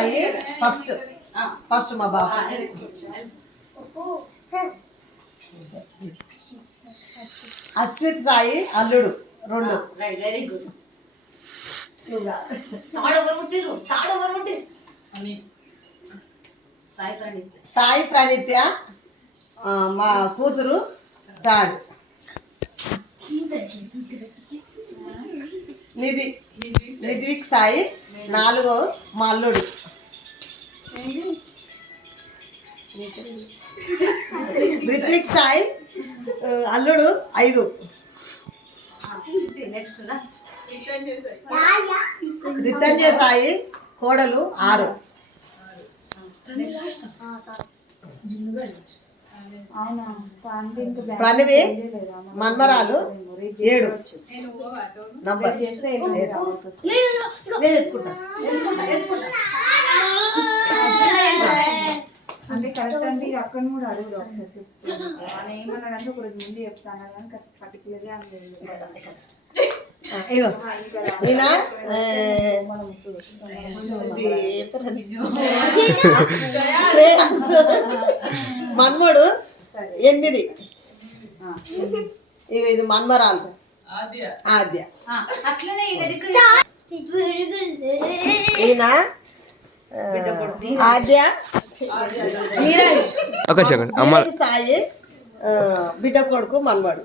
Sai first first మా బాబు. అశ్విత్ సాయి అల్లుడు 2. Very good. Sai ప్రణిత్య మా కూతురు 3rd. నిధిక్ సాయి 4 మా అల్లుడు. రిత్విక్ సాయి అల్లుడు 5. రితన్య సాయి కోడలు 6. ప్రణవి మన్మరాలు 7 నంబర్. అంటే కరెక్ట్ అండి. అక్కడ కూడా అడుగురు ఒకసారి చెప్తాను ఏమన్నాడంటే ఒక రోజు ముందు చెప్తాను కానీ పర్టికులర్గా శ్రేయాన్స్ మన్మడు 8. ఇక ఇది మన్మరాలు ఆద్య. ఈయన ఆద్య సాయి బిడ్డ కొడుకు మన్మడు.